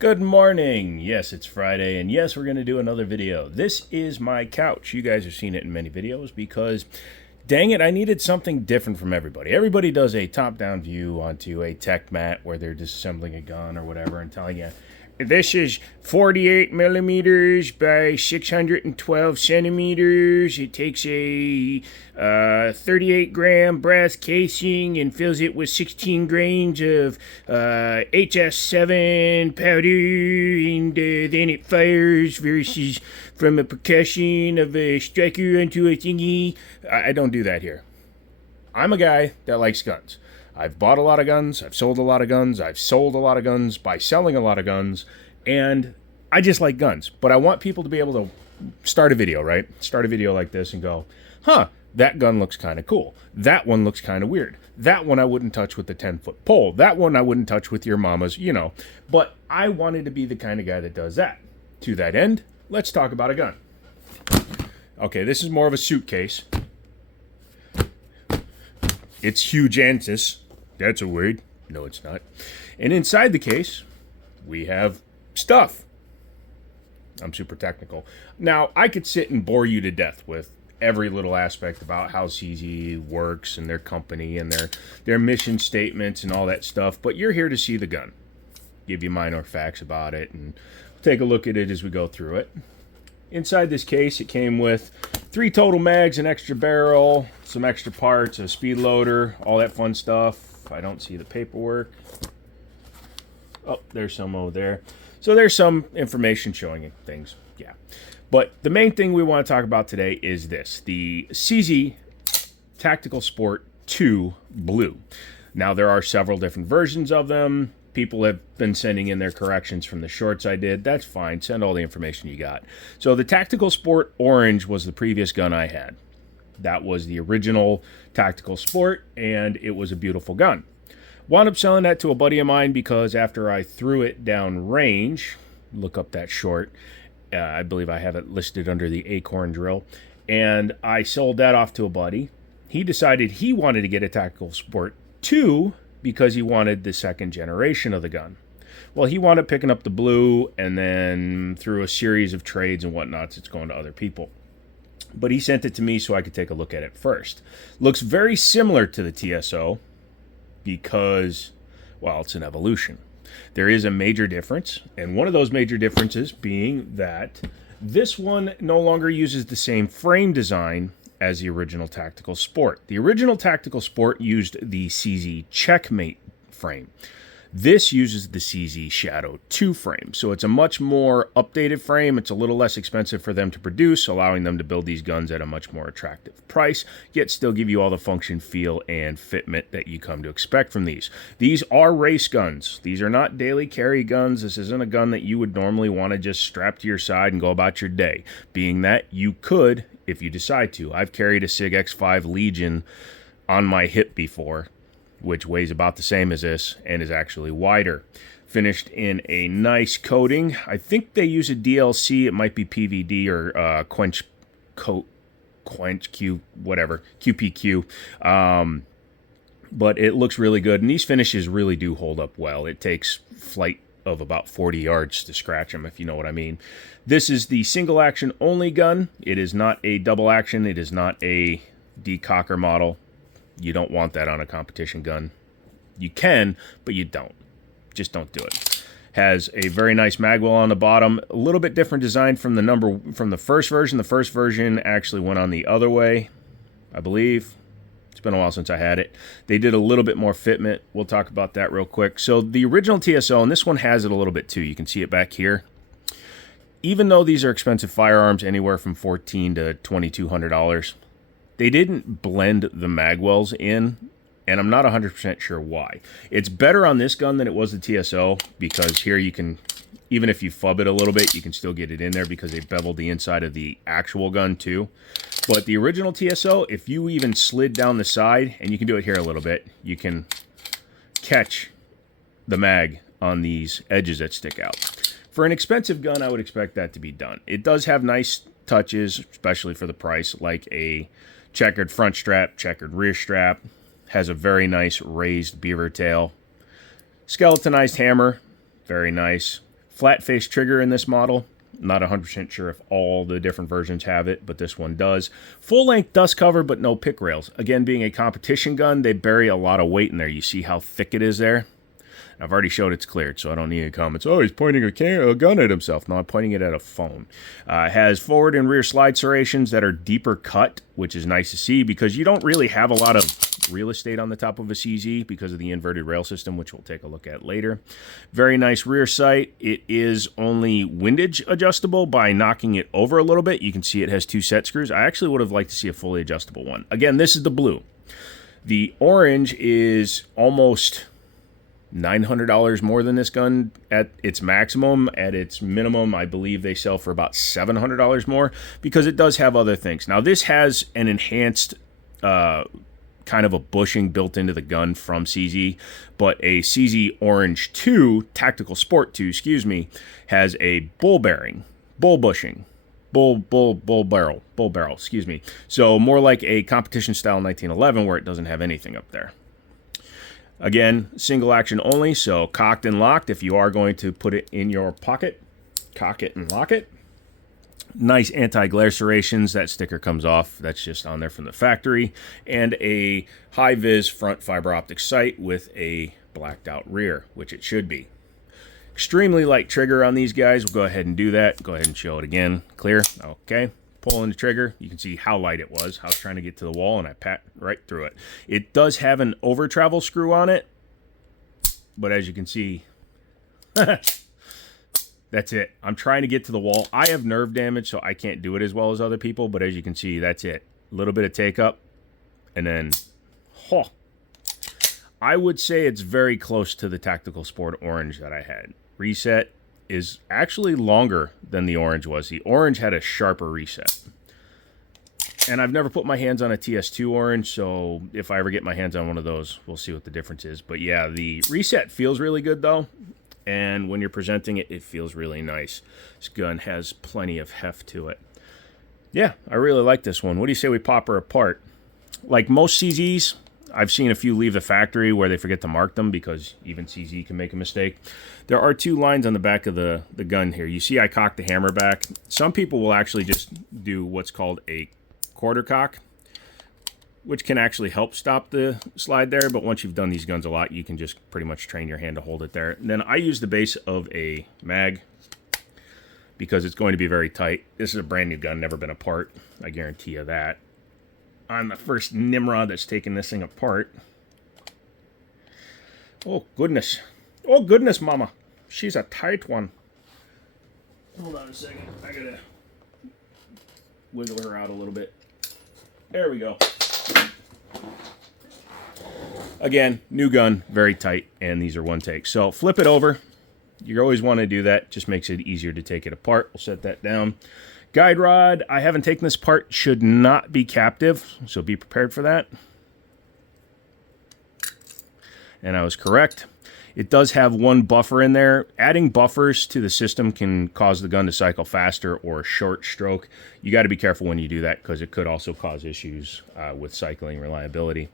Good morning. Yes, it's Friday, and yes, we're going to do another video. This is my couch. You guys have seen it in many videos because, dang it, I needed something different from everybody. Everybody does a top-down view onto a tech mat where they're disassembling a gun or whatever and telling you, this is 48 millimeters by 612 centimeters. It takes a 38-gram brass casing and fills it with 16 grains of HS7 powder, and then it fires versus from a percussion of a striker onto a thingy. I don't do that here. I'm a guy that likes guns. I've bought a lot of guns, I've sold a lot of guns, I've sold a lot of guns by selling a lot of guns, and I just like guns. But I want people to be able to start a video, right? Start a video like this and go, huh, that gun looks kind of cool. That one looks kind of weird. That one I wouldn't touch with the 10-foot pole. That one I wouldn't touch with your mama's, But I wanted to be the kind of guy that does that. To that end, let's talk about a gun. Okay, this is more of a suitcase. It's huge-antus. That's a word. No, it's not. And inside the case, we have stuff. I'm super technical. Now, I could sit and bore you to death with every little aspect about how CZ works and their company and their mission statements and all that stuff, but you're here to see the gun. Give you minor facts about it, and take a look at it as we go through it. Inside this case, it came with 3 total mags, an extra barrel, some extra parts, a speed loader, all that fun stuff. I don't see the paperwork. Oh, there's some over there. So there's some information showing things. Yeah. But the main thing we want to talk about today is this. The CZ Tactical Sport 2 Blue. Now, there are several different versions of them. People have been sending in their corrections from the shorts I did. That's fine. Send all the information you got. So the Tactical Sport Orange was the previous gun I had. That was the original Tactical Sport, and it was a beautiful gun. Wound up selling that to a buddy of mine because after I threw it down range, look up that short, I believe I have it listed under the Acorn drill, and I sold that off to a buddy. He decided he wanted to get a Tactical Sport 2 because he wanted the second generation of the gun. Well, he wound up picking up the blue, and then through a series of trades and whatnots, it's going to other people. But he sent it to me so I could take a look at it first. Looks very similar to the TSO because, well, it's an evolution. There is a major difference, and one of those major differences being that this one no longer uses the same frame design as the original Tactical Sport. The original Tactical Sport used the CZ Checkmate frame. This uses the CZ Shadow 2 frame, so it's a much more updated frame. It's a little less expensive for them to produce, allowing them to build these guns at a much more attractive price, yet still give you all the function, feel, and fitment that you come to expect from these. These are race guns. These are not daily carry guns. This isn't a gun that you would normally want to just strap to your side and go about your day, being that you could if you decide to. I've carried a SIG X5 Legion on my hip before, which weighs about the same as this and is actually wider. Finished in a nice coating. I think they use a DLC. It might be PVD or Quench Q, whatever, QPQ. But it looks really good, and these finishes really do hold up well. It takes flight of about 40 yards to scratch them, if you know what I mean. This is the single action only gun. It is not a double action. It is not a decocker model. You don't want that on a competition gun. You can, but you don't. Just don't do it. Has a very nice magwell on the bottom. A little bit different design from the first version. The first version actually went on the other way, I believe. It's been a while since I had it. They did a little bit more fitment. We'll talk about that real quick. So the original TSO, and this one has it a little bit too. You can see it back here. Even though these are expensive firearms, anywhere from $1,400 to $2,200, they didn't blend the magwells in, and I'm not 100% sure why. It's better on this gun than it was the TSO, because here you can, even if you fub it a little bit, you can still get it in there because they beveled the inside of the actual gun too. But the original TSO, if you even slid down the side, and you can do it here a little bit, you can catch the mag on these edges that stick out. For an expensive gun, I would expect that to be done. It does have nice touches, especially for the price, like a checkered front strap, checkered rear strap, has a very nice raised beaver tail, skeletonized hammer, very nice, Flat face trigger in this model. Not 100% sure if all the different versions have it, but this one does. Full-length dust cover, but no pick rails. Again, being a competition gun, they bury a lot of weight in there. You see how thick it is there? I've already showed it's cleared, so I don't need any comments. Oh, he's pointing a gun at himself. No, I'm pointing it at a phone. It has forward and rear slide serrations that are deeper cut, which is nice to see because you don't really have a lot of real estate on the top of a CZ because of the inverted rail system, which we'll take a look at later. Very nice rear sight. It is only windage adjustable by knocking it over a little bit. You can see it has 2 set screws. I actually would have liked to see a fully adjustable one. Again, this is the blue. The orange is almost $900 more than this gun at its maximum. At its minimum, I believe they sell for about $700 more because it does have other things. Now, this has an enhanced kind of a bushing built into the gun from CZ, but a CZ Orange 2, Tactical Sport 2, excuse me, has a bull bearing, bull bushing, bull barrel, excuse me. So more like a competition style 1911 where it doesn't have anything up there. Again, single action only, so cocked and locked. If you are going to put it in your pocket, cock it and lock it. Nice anti-glare serrations. That sticker comes off. That's just on there from the factory. And a high-vis front fiber optic sight with a blacked out rear, which it should be. Extremely light trigger on these guys. We'll go ahead and do that. Go ahead and show it again. Clear. Okay. Pulling the trigger, you can see how light it was. I was trying to get to the wall and I pat right through it. It does have an over travel screw on it, but as you can see, that's it. I'm trying to get to the wall. I have nerve damage, so I can't do it as well as other people, but as you can see, that's it. A little bit of take up, and then, I would say it's very close to the Tactical Sport Orange that I had. Reset is actually longer than the orange was. The orange had a sharper reset. And I've never put my hands on a TS2 orange, so if I ever get my hands on one of those, we'll see what the difference is. But yeah, the reset feels really good though. And when you're presenting it, it feels really nice. This gun has plenty of heft to it. Yeah, I really like this one. What do you say we pop her apart? Like most CZs, I've seen a few leave the factory where they forget to mark them because even CZ can make a mistake. There are 2 lines on the back of the gun here. You see I cocked the hammer back. Some people will actually just do what's called a quarter cock, which can actually help stop the slide there. But once you've done these guns a lot, you can just pretty much train your hand to hold it there. And then I use the base of a mag because it's going to be very tight. This is a brand new gun, never been apart. I guarantee you that. I'm the first Nimrod that's taking this thing apart. Oh, goodness. Oh, goodness, mama. She's a tight one. Hold on a second. I gotta wiggle her out a little bit. There we go. Again, new gun, very tight, and these are one take. So flip it over. You always want to do that. Just makes it easier to take it apart. We'll set that down. Guide rod, I haven't taken this part, should not be captive, so be prepared for that. And I was correct. It does have 1 buffer in there. Adding buffers to the system can cause the gun to cycle faster or short stroke. You got to be careful when you do that because it could also cause issues with cycling reliability.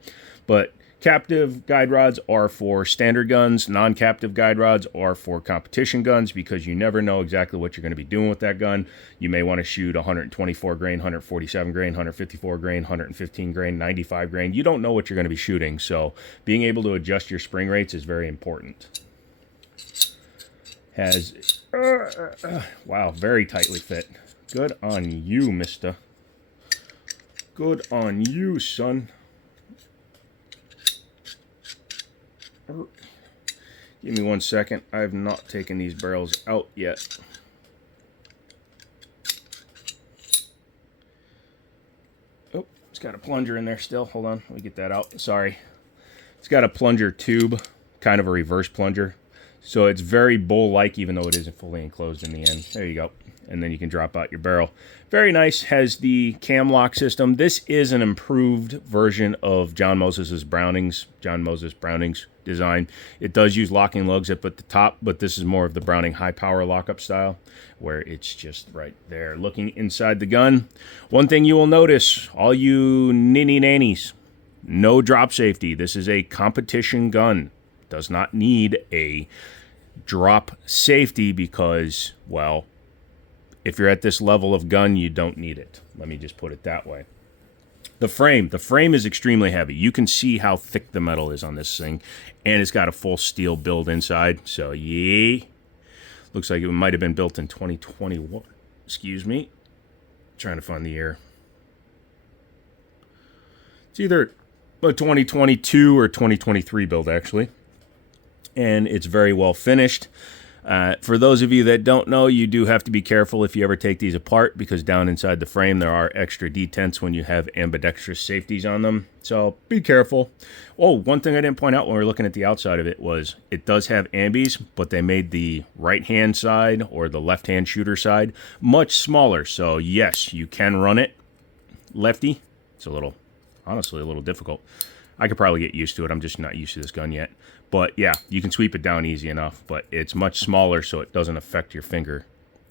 But captive guide rods are for standard guns. Non-captive guide rods are for competition guns because you never know exactly what you're going to be doing with that gun. You may want to shoot 124 grain, 147 grain, 154 grain, 115 grain, 95 grain. You don't know what you're going to be shooting, so being able to adjust your spring rates is very important. Has, wow, very tightly fit. Good on you, mister. Good on you, son. Give me 1 second. I have not taken these barrels out yet. Oh, it's got a plunger in there still. Hold on, let me get that out. Sorry. It's got a plunger tube, kind of a reverse plunger. So it's very bull-like, even though it isn't fully enclosed in the end. There you go. And then you can drop out your barrel. Very nice. Has the cam lock system. This is an improved version of John Moses Browning's design. It does use locking lugs up at the top, but this is more of the Browning high power lockup style, where it's just right there. Looking inside the gun, one thing you will notice, all you ninny nannies, no drop safety. This is a competition gun. Does not need a drop safety because, well, if you're at this level of gun, you don't need it. Let me just put it that way. The frame is extremely heavy. You can see how thick the metal is on this thing, and it's got a full steel build inside. So, yeah, looks like it might have been built in 2021. Excuse me. Trying to find the year. It's either a 2022 or 2023 build, actually. And it's very well finished. For those of you that don't know, you do have to be careful if you ever take these apart, because down inside the frame there are extra detents when you have ambidextrous safeties on them. So be careful. Oh, one thing I didn't point out when we were looking at the outside of it was it does have ambies, but they made the right-hand side or the left-hand shooter side much smaller. So yes, you can run it lefty. It's honestly a little difficult. I could probably get used to it. I'm just not used to this gun yet. But yeah, you can sweep it down easy enough, but it's much smaller so it doesn't affect your finger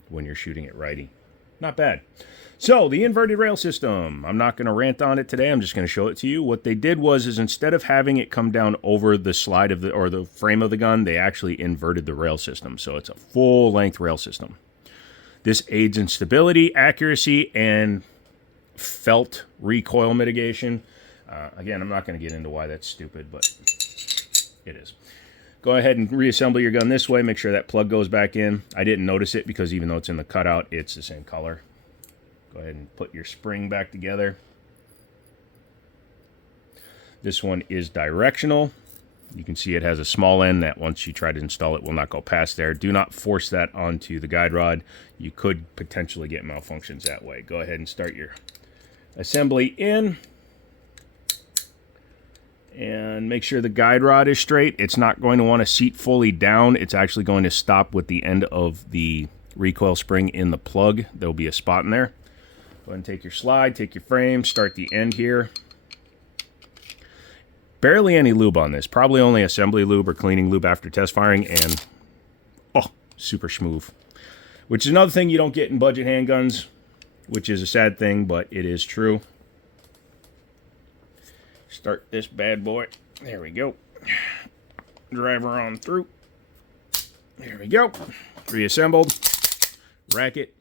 when you're shooting it righty. Not bad. So the inverted rail system, I'm not going to rant on it today. I'm just going to show it to you. What they did is instead of having it come down over the slide of the frame of the gun, they actually inverted the rail system. So it's a full length rail system. This aids in stability, accuracy, and felt recoil mitigation. Again, I'm not going to get into why that's stupid, but it is. Go ahead and reassemble your gun this way. Make sure that plug goes back in. I didn't notice it because even though it's in the cutout, it's the same color. Go ahead and put your spring back together. This one is directional. You can see it has a small end that once you try to install it will not go past there. Do not force that onto the guide rod. You could potentially get malfunctions that way. Go ahead and start your assembly in. And make sure the guide rod is straight. It's not going to want to seat fully down. It's actually going to stop with the end of the recoil spring in the plug. There'll be a spot in there. Go ahead and take your slide, take your frame, start the end here. Barely any lube on this. Probably only assembly lube or cleaning lube after test firing. And, oh, super smooth. Which is another thing you don't get in budget handguns, which is a sad thing, but it is true. Start this bad boy. There we go. Drive her on through. There we go. Reassembled. Rack it.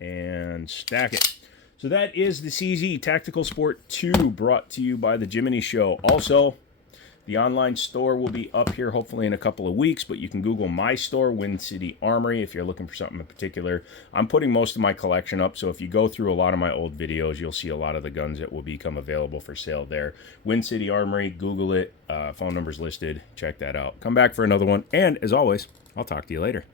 And stack it. So that is the CZ Tactical Sport 2 brought to you by the Jiminy Show. Also, the online store will be up here hopefully in a couple of weeks, but you can Google my store, Wind City Armory, if you're looking for something in particular. I'm putting most of my collection up, so if you go through a lot of my old videos, you'll see a lot of the guns that will become available for sale there. Wind City Armory, Google it, phone number's listed, check that out. Come back for another one, and as always, I'll talk to you later.